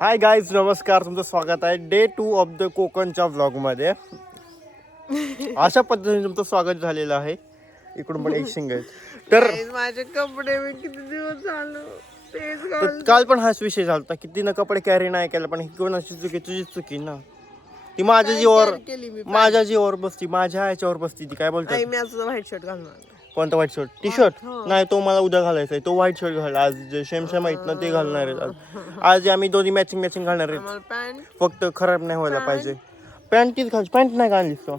Hi guys, नमस्कार. तुमचं स्वागत आहे डे 2 ऑफ द कोकणच्या व्लॉगमध्ये. अशा पद्धतीने तुमचं स्वागत झालेलं आहे. इकडून पण एक शिंग आहे. तर माझे कपडे मी किती दिवस झालो तेच काल पण हाच विषय झाला की तिनं कपडे कॅरी नाही केला, पण ही कोणाची चुकी? तुझी चुकी ना. ती माझ्या जीवावर बसती, माझ्या याच्यावर बसती. ती काय बोलतात, मी असं व्हाईट शर्ट घालणार. कोणता व्हाईट शर्ट? टी शर्ट नाही, तो मला उद्या घालायचा आहे. तो व्हाईट शर्ट घाल. आज जे शेमशेम आहेत ना ते घालणार आहेत. आज आम्ही दोन्ही मॅचिंग घालणार आहेत. पॅन्ट फक्त खराब नाही व्हायला पाहिजे. पॅन्ट तीच घाल. पॅन्ट नाही आणलीस तो.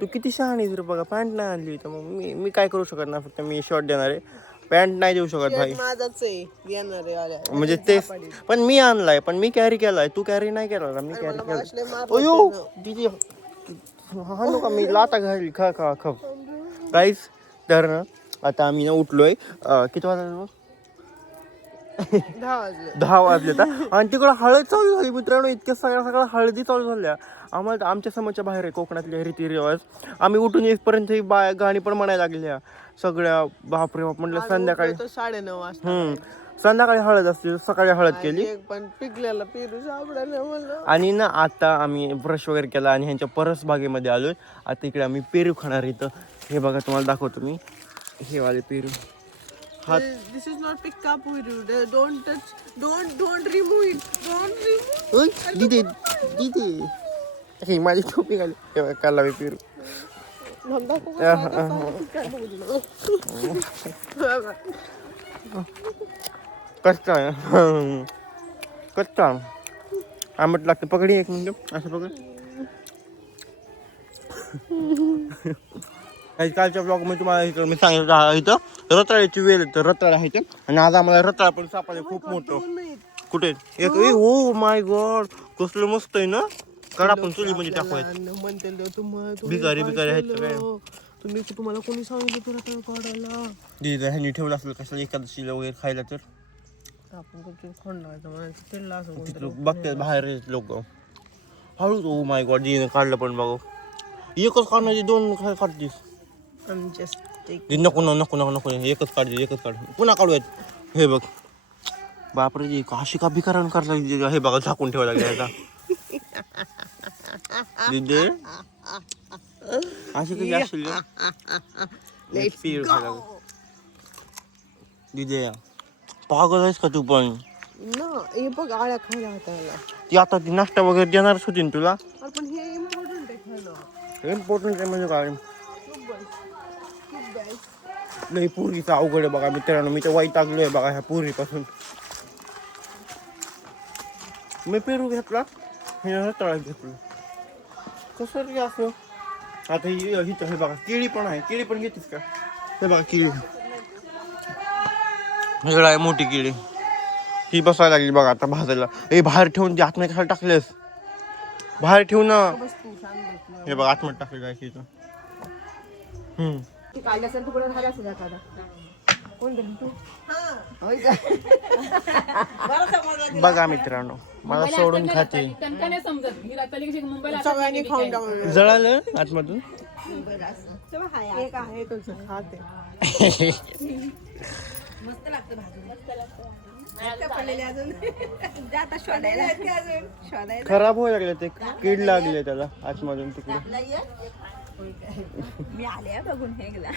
तू किती शहाणी आहेस रे बघा. पॅन्ट नाही आणली तर मग मी काय करू शकत नाही. फक्त मी शर्ट देणार आहे, पॅन्ट नाही देऊ शकत भाई. माझाच आहे देणार आहे म्हणजे तेच. पण मी आणलाय, पण मी कॅरी केलाय. तू कॅरी नाही केला ना. मी कॅरी केला. अयो दीदी हा नका, मी लाता घाली. खा काहीच. तर ना आता आम्ही ना उठलोय. किती वाजता? 10 वाजले तर. आणि तिकडं हळद चालू झाली मित्रांनो. इतक्या सगळ्या हळदी चालू झाल्या. आम्हाला आमच्या समोरच्या बाहेर आहे कोकणातले रीतिरिवाज. आम्ही उठून येईपर्यंत ही गाणी पण म्हणायला लागल्या सगळ्या. बापरे बाप म्हटलं. संध्याकाळी 9:30 वाजता संध्याकाळी हळद असते, सकाळी हळद केली. पण पिकलेला पेरू सापडायला मला. आणि ना आता आम्ही ब्रश वगैरे केला आणि ह्यांच्या परस बागेमध्ये आलोय. आता इकडे आम्ही पेरू खाणार. इथं हे बघा, तुम्हाला दाखवतो मी. हे वाले पेरू. This is not pick up peru. Don't touch. Don't remove it. Don't remove. दीदी हे माझी टोपी घाली. हे बघा काढला मी पेरू. कच्चा आंबट लागतं. पकडी एक मिनिट. असं पकड. कालच्या ब्लॉग मध्ये तुम्हाला इथं मी सांगितलं, इथं रताळ्याची वेल आहे. तर रताळा आहे. आणि आज आम्हाला रताळा पण सापडले खूप मोठं. कुठे? एक. हो माय गॉड, कसलं मस्त आहे ना. काढा पण चुली म्हणजे टाकवायचं. भिकारी आहेत काय तुम्हाला कोणी सांगितलं रताळा काढायला? दीदी ह्यांनी ठेवलं असेल कशाला एकादशीला वगैरे खायला. तर बघते बाहेर लोक हळू. ओ माय गॉड, दीदीने काढलं पण बघ. एकच काढण्याची 2 काढतीस. नको एकच काढ. पुन्हा काढूयात. हे बघ बापरे जी अशी का भिकारण काढला. हे बघा झाकून ठेवायला लागले आता. दीदी अशी कधी असेल दीदी? पागल आहेस का तू पण? हे बघ आळ्या खायला हाताला. ती आता ती नाश्ता वगैरे देणारच होती ना तुला. पण हे इम्पॉर्टंट आहे खायला. इम्पॉर्टंट आहे म्हणजे काय? नाही, पुरीचा अवघड आहे बघा मित्रांनो. मी तर वैतागलोय बघा ह्या पुरीपासून. मी पेरू घेतला, हे तळा घेतलं. कसं रे असं? आता हिथं हे बघा केळी पण आहे. केळी पण घेतीस का? हे बघा केळी वेगळा आहे, मोठी केळी. ही बसायला लागली बघा आता भाजायला. हे बाहेर ठेवून ती आतमध्ये कशाला टाकलेस? बाहेर ठेवू ना. हे बघ आतमध्ये टाकलेलं आहे तिथं. बघा मित्रांनो, मला सोडून खाते. जळालं आतमधून. खराब व्हायला लागले ते. कीड लागले त्याला आतमधून तिकडे. मी आले बघून हे गेला.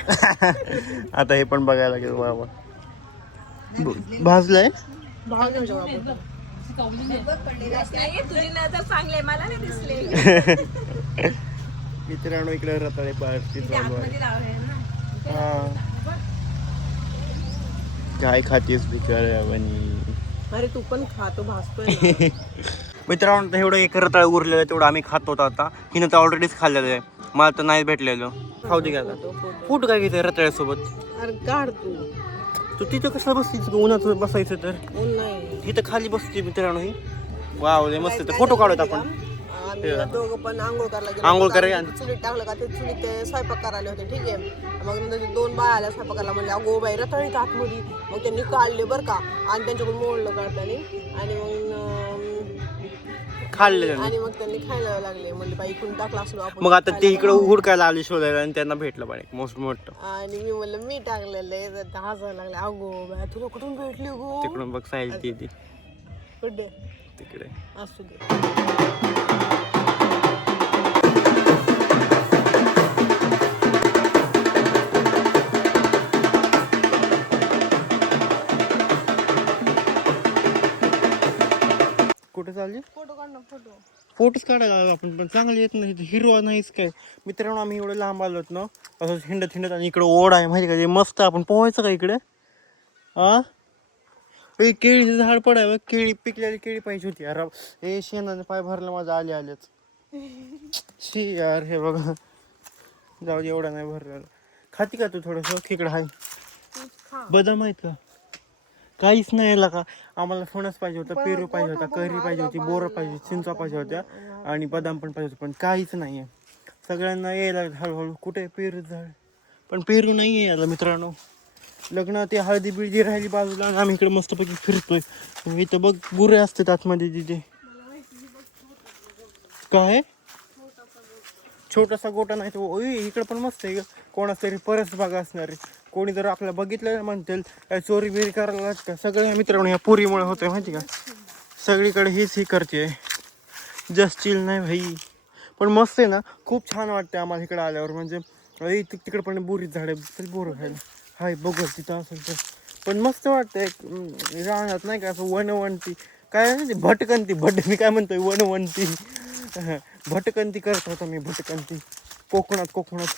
आता हे पण बघायला लागेल. बाबा भाजलंय. तुझी नजर चांगले मला नाही दिसले. मित्रांनो इकडे रताळे पार्टी चालू आहे. काय खातेस बिचाऱ्यावानी? अरे तू पण खातो भासतोय. मित्रांनो एवढं एक रताळ उरलेलं आहे, तेवढं आम्ही खात होतो. आता हिनं तर ऑलरेडीच खाल्लेलं आहे. मला तर नाही भेटलेलं. खाऊ दे घ्यायला. फूट काय घेते रताळ्यासोबत? अरे काढ तू तिथं कशाला बसतीस? उन्हात बसायचं तर इथं खाली बसते मित्रांनो. ही वाव लय मस्त. फोटो काढूत आपण. दोघं पण आंघोळ करायला चुलीत टाकलं का ते चुलीत ते स्वयंपाक करायला होते. ठीक आहे. मग नंतर 2 बाया आल्या स्वयंपाकाला. म्हणले अगो बाई रताळी आतमध्ये. मग त्यांनी काढले बरं का, आणि त्यांच्याकडून मोडलं काढताना. आणि मग खाल्ले आणि मग त्यांनी खायला लागले. म्हणजे बाई इकडून टाकला असलो आपण. मग आता ते इकडे हुडकायला आले शोधायला आणि त्यांना भेटलं पाहिजे मोस्ट मोठं. आणि मी म्हणलं मी टाकलेलं आहे. हसायला लागले. अगो बाय तुला कुठून भेटली गो? तिकडून बघ साहिल ती कुठे तिकडे. असू दे. कुठे चालली? फोटो काढ ना फोटो. फोटोच काढायला आलो आपण, पण चांगले येत नाही, हिरवा नाहीच काय. मित्रांनो आम्ही एवढे लांब आलोत ना, असं हिंडत हिंडत, आणि इकडे ओढ आहे माहिती का, ते मस्त. आपण पोहायचं का इकडे? केळीचं झाड पडाय, केळी पिकलेली केळी पाहिजे होती यार. हे शेणाने पाय भरलं माझं, आलेच. शी यार, हे बघा, जाऊ दे, एवढा नाही भरलेला. खाती का तू थोडंसं? खेकडं आहे. बदाम आहेत का? काहीच नाही यायला का. आम्हाला फणस पाहिजे होता, पेरू पाहिजे होता, कैरी पाहिजे होती, बोरं पाहिजे, चिंचा पाहिजे होत्या, आणि बदाम पण पाहिजे होतं, पण काहीच नाही आहे. सगळ्यांना यायला हळूहळू. कुठे पेरू झाड, पण पेरू नाही आहे याला मित्रांनो. लग्न ते हळदी बिळदी राहिली बाजूला, आणि आम्ही इकडे मस्तपैकी फिरतोय. इथं बघ गुरे असतात आतमध्ये तिथे. काय छोटासा गोटा नाही तो. इकडे पण मस्त आहे. कोणाच तरी परस बागा असणार आहे. कोणी जर आपल्याला बघितलं म्हणतील काय चोरी बिरी करायला का. सगळ्या मित्रांनो या पुरीमुळे होतंय माहिती का. सगळीकडे हीच ही करते. जस्ट चिल नाही भाई, पण मस्त आहे ना. खूप छान वाटतं आम्हाला इकडे आल्यावर. म्हणजे तिकडे पण बोरीच झाड आहे, बोरं खायला हाय बघ तिथं असेल तर. पण मस्त वाटतंय राहण्यात नाही का, असं वनवंती काय म्हणजे भटकंती मी काय म्हणतोय वनवंती. भटकंती करत होता मी, भटकंती कोकणात.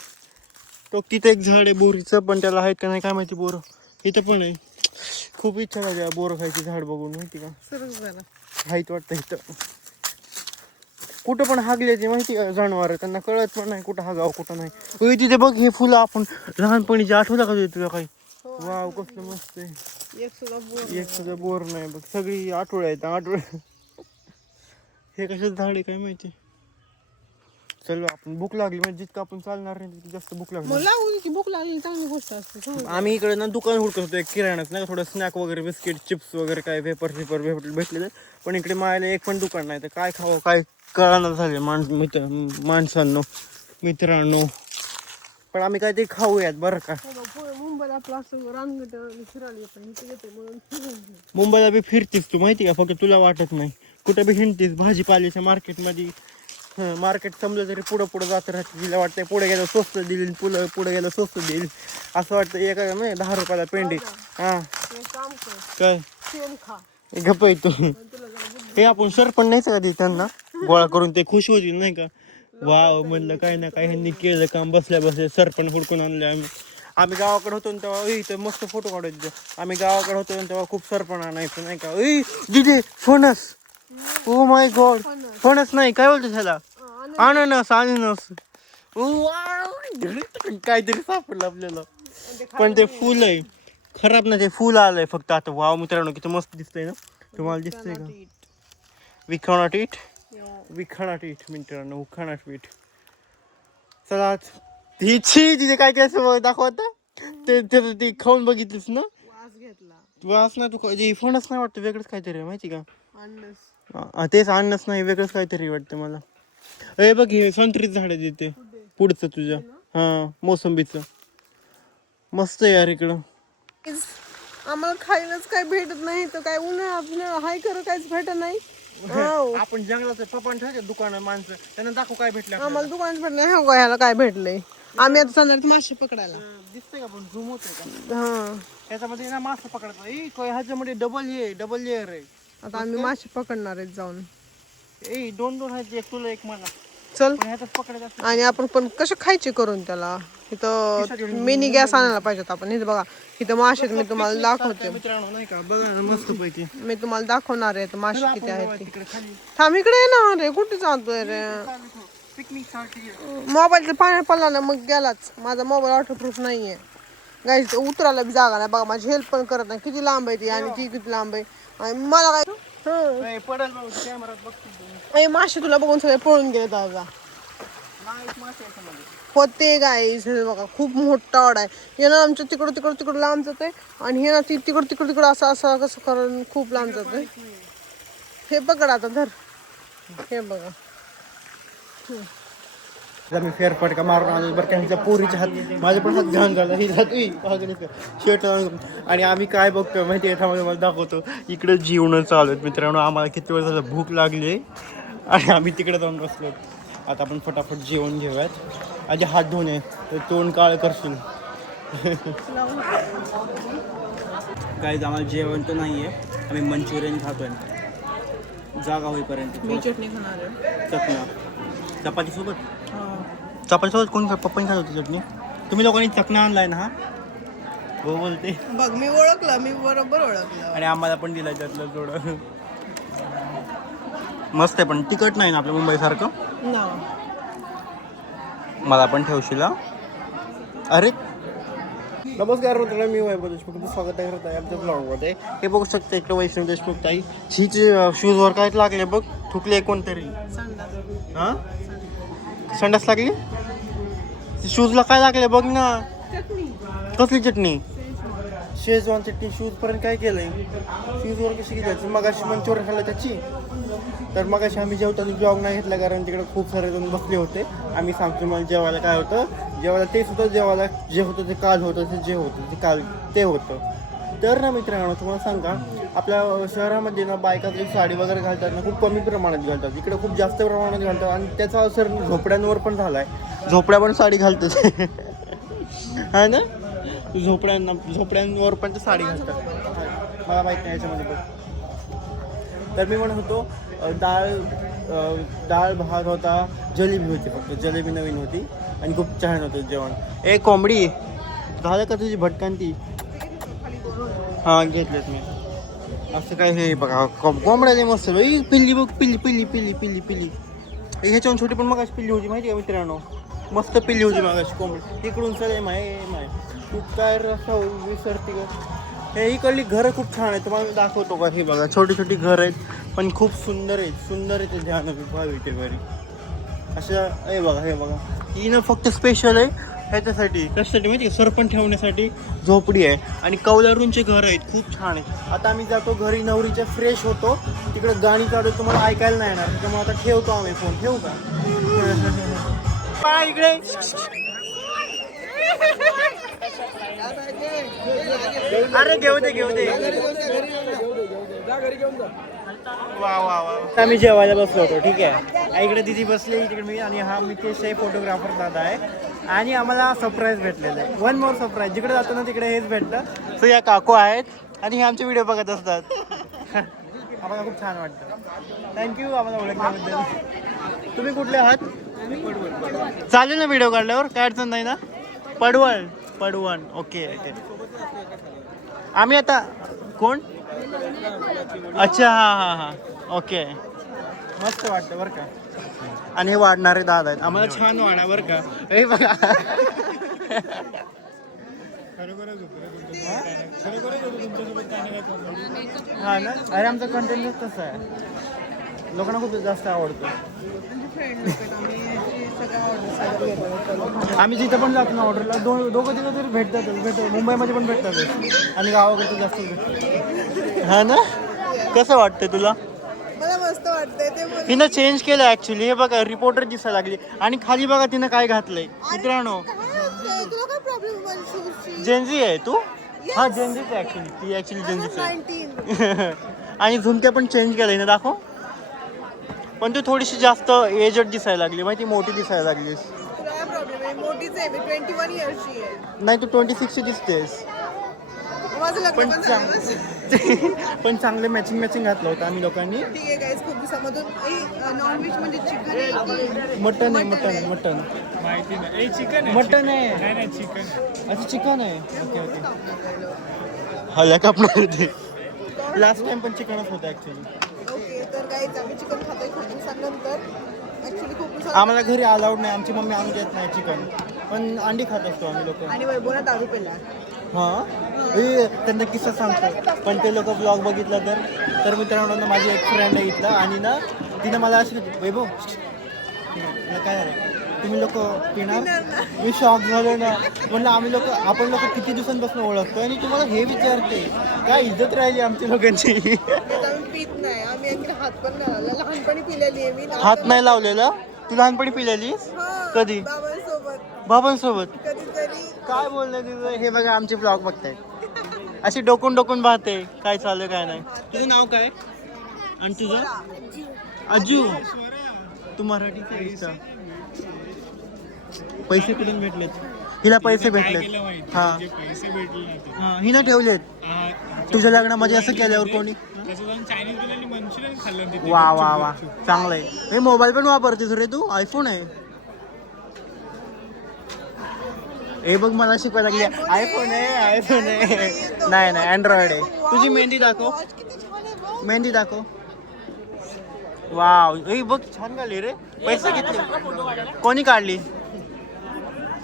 तो तिथे एक झाड आहे बोरीचं, पण त्याला आहेत का नाही काय माहिती बोरं. इथं पण आहे. खूप इच्छा झाली बोरं खायची झाड बघून माहिती का. हाईत वाटतं इथं. कुठं पण हागल्याचे माहिती का जनावर, त्यांना कळत पण नाही कुठं हागावं कुठं नाही. तिथे बघ हे फुलं आपण लहानपणीचे आठवलं का तुला काही. वाव कसलं मस्त आहे. एक सुद्धा बोर नाही बघ, सगळी आठवड्या आहेत आठवड्या. हे कशाचं झाड आहे काय माहिती. चल आपण, भूक लागली म्हणजे जितकं आपण चालणार नाही तितकी जास्त भूक लागली. भूक लागली चांगली गोष्ट असते. आम्ही इकडे ना दुकान हुडकत होतो एक किराणाच नाही, थोडं स्नॅक वगैरे बिस्किट चिप्स वगैरे काय पेपर भेटले. पण इकडे मायला एक पण दुकान नाही, तर काय खावं काय कळणार झाले मित्रांनो. पण आम्ही काय ते खाऊयात बरं का. मुंबईला आपलं असं रानगट फिरायला मुंबईला बी फिरतीस तू माहिती का, फक्त तुला वाटत नाही. कुठे बी हिंडतीस भाजीपाल्याच्या मार्केटमध्ये. मार्केट समजा तरी पुढं जात राहते. तिला वाटतंय पुढे गेलं स्वस्त देईल, पुढे गेलं स्वस्त देईल असं वाटतं. एका नाही 10 रुपयाला पेंडी. हा काय गप्प येतो. हे आपण सरपण नाहीच का ते त्यांना गोळा करून ते खुश होतील नाही का. वाव म्हणलं काय ना काय ह्यांनी केलं काम, बसल्या सरपण हुडकून आणले. आम्ही गावाकडे होतो तेव्हा इथं मस्त फोटो काढायचे. आम्ही गावाकडे होतो तेव्हा खूप सरपण आणायचं नाही का. दिदे फणस, ओ माय गॉड, फणस नाही काय बोलतो त्याला, अननस. काहीतरी सापडलं आपल्याला. पण ते फुल आहे खराब ना, ते फुल आलंय फक्त आता. वाव मित्रांनो किती मस्त दिसतंय ना, तुम्हाला दिसतंय का. विखाणाट इट मित्रांनो, उखाणाट वीट. चला तिथे काय काय दाखवता ते खाऊन बघितलीस ना. वास ना तू फणस नाही वाटतं, वेगळंच काहीतरी माहिती का. तेच अन्नच नाही, वेगळंच काहीतरी वाटतं मला. हे बघ हे संत्रीच झाड आहे तिथे पुढचं तुझ्या. हा मोसंबीचं मस्त आहे यार इकडं. आम्हाला खायलाच काय भेटत नाही तर काय उन्हाळा हाय खरं काहीच भेटत नाही. आपण जंगलाचं पपन ठेवते दुकान माणसं, त्यांना दाखव काय भेटलं आम्हाला दुकानात भेटलं नाही. ह्याला काय भेटलंय. आम्ही आता चालणार मासे पकडायला. दिसतंय का पण झूम होतंय का. हा त्याच्यामध्ये ना मासे पकडतात. ह्याच्यामध्ये डबल लेअर आहे. आता आम्ही मासे पकडणार आहेत जाऊन. 2 आहेत, एक तुला एक मला. चल पण ह्यातच पकडायचं. आणि आपण पण कसे खायचे करून त्याला. इथं मिनी गॅस आणायला पाहिजेत आपण. इथं बघा इथं मासे मी तुम्हाला दाखवते मित्रांनो नाही का, बघा ना मस्त पैकी. मी तुम्हाला दाखवणार आहे मासे किती आहेत ते. तिकडे खाली थांब इकडे येणार रे, कुठे जातोय रे. पिकनिक साठी. मोबाईलचं पाणी पडला ना मग गेलाच. माझा मोबाईल वॉटरप्रूफ नाहीये गाईज, उतरायला बी जागा नाही बघा. माझी हेल्प पण करत नाही. किती लांब आहे ती आणि ती किती लांब आहे. आणि मला काय पडेल कॅमेरात बघतो. मासे तुला बघून सगळे पळून गेले दादा. होते गाईज बघा, खूप मोठा वाडा आहे. हे ना आमच्या तिकडं लांब जाते, आणि हे ना ती तिकडं असं कसं करून खूप लांब जाते. हे पकड आता धर. हे बघा मी फेरफटका मारून आलो बरं का. ह्याच्या पोरीच्या हात माझे पण हात घाण झाला. ही शर्ट आणि आम्ही काय बघतोय माहिती आहे, थांबा मला दाखवतो. इकडे जेवण चालू आहेत मित्रांनो. आम्हाला किती वेळ झालं भूक लागली आणि आम्ही तिकडे जाऊन बसलो. आता आपण फटाफट जेवण घेऊयात. आधी हात धुवून आहे तर तोंड काळ करशील. काय आम्हाला जेवण तर नाही आहे, आम्ही मंचुरियन खातोय जागा होईपर्यंत. मी चटणी खाणार आहे. चटण्या चपातीसोबत. चपातीसोबत कोण पप्पानी खात होती चटणी? तुम्ही लोकांनी चटण्या आणलाय ना? हा हो बोलते. बघ मी ओळखलं, मी बरोबर ओळखलं. आणि आम्हाला पण दिलं त्यातलं थोडं. मस्त आहे पण तिखट नाही ना आपल्या मुंबईसारखं. ना मला पण ठेवशील. अरे नमस्कार मित्रांनो, मी वैभव देशमुख, तुमचं स्वागत करत आहे आमच्या ब्लॉगमध्ये. हे बघू शकता इकडे वैष्णव देशमुख ताई हिचे शूजवर काय लागले बघ, थुकले कोणतरी. हां संडास लागली. शूजला काय लागले बघ ना. कसली चटणी? शेजवान चटणी. शूजपर्यंत काय केलंय? शूजवर कशी घ्यायची? मगाशी मंचुरियन खाल्लं त्याची. तर मगाशी आम्ही जेवताना ब्लॉग नाही घेतला कारण तिकडे खूप सारे जण बसले होते. आम्ही सांगतो मला जेवायला काय होतं. जेवायला तेच होतं, जेवायला जे होतं ते काल होतं, ते जे होतं ते काल ते होतं. तर ना मित्रांनो तुम्हाला सांगा, आपल्या शहरामध्ये ना बायका साडी वगैरे घालतात ना, खूप कमी प्रमाणात घालतात. इकडे खूप जास्त प्रमाणात घालतात आणि त्याचा असर झोपड्यांवर पण झाला आहे. झोपड्या पण साडी घालतात हा ना. झोपड्यांवर पण ते साडी घालतात. मला माहीत नाही याच्यामध्ये पण. तर मी म्हणत होतो डाळ भात होता, जलेबी होती, फक्त जलेबी नवीन होती आणि खूप छान होतं जेवण. ए कोंबडी झालं का तुझी भटकांती? हां घेतलेत मी. असं काय हे बघा कोंबड्या मस्त पिल्ली बघ, पिल्ली पिल्ली पिल्ली पिल्ली पिल्ली. ह्याच्याहून छोटी पण मग अशी पिल्ली होती माहिती आहे का मित्रांनो. मस्त पिल्ली होती मग अशी कोंबडी. इकडून सगळे माय तू काय रस्ता विसरती का. हे इकडली घरं खूप छान आहेत, तुम्हाला दाखवतो का. हे बघा छोटी छोटी घरं आहेत पण खूप सुंदर आहेत. सुंदर आहे ते ध्यान भाविके घरी अशा. हे बघा हे बघा, ही ना फक्त स्पेशल आहे ह्याच्यासाठी. कशासाठी माहिती आहे? सरपण ठेवण्यासाठी झोपडी आहे. आणि कौलारूंचे घर आहेत, खूप छान आहेत. आता आम्ही जातो घरी, नवरीच्या फ्रेश होतो. तिकडे गाणी चालू तुम्हाला ऐकायला नाही येणार, त्यामुळे आता ठेवतो आम्ही फोन. ठेवू का इकडे? अरे घेऊ दे. वा वा वा. आम्ही जेवायला बसलो होतो, ठीक आहे. इकडे दिदी बसले, इकडे मी, आणि हा मितेश आहे फोटोग्राफर दादा आहे. आणि आम्हाला सरप्राईज भेटलेलं आहे. One more surprise. जिकडे जातो ना तिकडे हेच भेटतं. सो या काकू आहेत आणि हे आमचे व्हिडिओ बघत असतात. आम्हाला खूप छान वाटतं. थँक्यू आम्हाला ओळखल्याबद्दल. तुम्ही कुठले आहात? चालेल ना व्हिडिओ काढल्यावर, काय अडचण नाही ना. पडवण ओके. आम्ही आता कोण? अच्छा हां ओके. मस्त वाटतं बरं का. आणि हे वाढणारे दादा आहेत, आम्हाला छान वाढा बरं का. हे बघा हा ना. अरे आमचा कंटेंटच तसं आहे, लोकांना खूप जास्त आवडतो. आम्ही जिथं पण जातो ना ऑर्डरला दोघं तिथं तरी भेटतात. मुंबईमध्ये पण भेटतात आणि गावाकडे जास्त भेटतात. हा ना. कसं वाटतंय तुला? मला मस्त वाटतंय ते. तिनं चेंज केलं ऍक्च्युली. हे बघा रिपोर्टर दिसायला लागली आणि खाली बघा तिनं काय घातलंय मित्रांनो. तुला काय प्रॉब्लेम? जेनजी आहे तू? हा जेनजीच आहे ऍक्च्युली. ती ऍक्च्युली जेनजीच आहे. आणि झुमक्या पण चेंज केलंय ना, दाखव. पण तू थोडीशी जास्त एजड दिसायला लागली माहिती, मोठी दिसायला लागलीस. तुला काय प्रॉब्लेम आहे? मोठीच आहे मी, 21 इयर्सची आहे. नाही तू 26 दिसतेस. माझं लग्न पण झालं. पण चांगले मॅचिंग घातलं होतं आम्ही लोकांनी. ठीक आहे गाईस, खूप दिवसामधून नॉनव्हेज म्हणजे चिकन आहे. मटन माहिती नाही. मटन आहे. अच्छा चिकन आहे. ओके हल्या कापणार ते. लास्ट टाइम पण चिकनच होतं ऍक्च्युली. ओके तर गाईस आम्ही चिकन खातोय खूप दिवसांनंतर. ऍक्च्युली खूप दिवसांनंतर. आम्हाला घरी अलाउड नाही, आमची मम्मी आणून देत नाही चिकन, पण अंडी खात असतो आम्ही लोक. आणि वैभवला दारू पेला. हां त्यांना किस्सा सांगतो, पण ते लोक ब्लॉग बघितला तर मित्रांनो माझी एक फ्रेंड आहे इथला, आणि ना तिनं मला अशी वैभव काय झालं तुम्ही लोक पिणार? मी शॉक झालो ना. म्हणलं आपण लोक किती दिवसांपासून ओळखतो आणि तुम्हाला हे विचारते. काय इज्जत राहिली आमच्या लोकांची. आम्ही पित नाही, आम्ही हात पण नाही लावला. लहानपणी पिलेली आहे मी. हात नाही लावलेला? तू लहानपणी पिलेलीस? हा कधी बाबांसोबत बाबांसोबत कधीतरी. काय बोलणं तिथं. हे बघा आमचे ब्लॉग बघताय, अशी डोकून डोकून पाहते काय चालू काय नाही. तुझं नाव काय आणि तुझं? अजू. तू मराठी पैसे कुठून भेटलेत? हिला पैसे भेटलेत. हा हा हिनं ठेवलेत. तुझ्या लग्नामध्ये असं केल्यावर कोणी? वा वा वा चांगलंय. हे मोबाईल पण वापरतेस रे तू? आयफोन आहे? हे बघ मला शिकवायला लागली. आयफोन आहे आयफोन आहे. नाही नाही अँड्रॉइड आहे. तुझी मेहंदी दाखव, मेहंदी दाखव. वाव हे बघ छान झाली रे. पैसे घेतले कोणी काढली?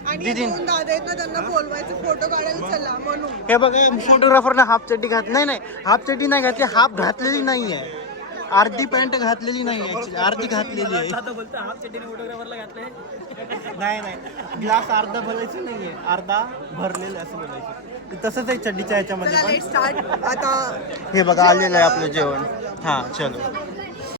आणि दीदी. दोन दादा आहेत ना, त्यांना बोलवायचं फोटो काढायला चला म्हणून. हे बघा फोटोग्राफरनं हाफ चड्डी घात नाही हाफ चड्डी नाही घातली, हाफ घातलेली नाही आहे. अर्धी पॅन्ट घातलेली नाही ऍक्च्युली, अर्धी घातलेली आहे. नाही नाही ग्लास अर्धा भरायचं नाहीये, अर्धा भरलेलं असं बोलायचं. तसंच आहे चड्डीच्या ह्याच्यामध्ये चला पण. लेट स्टार्ट आता. हे बघा आलेलं आहे आपलं जेवण. हा चलो.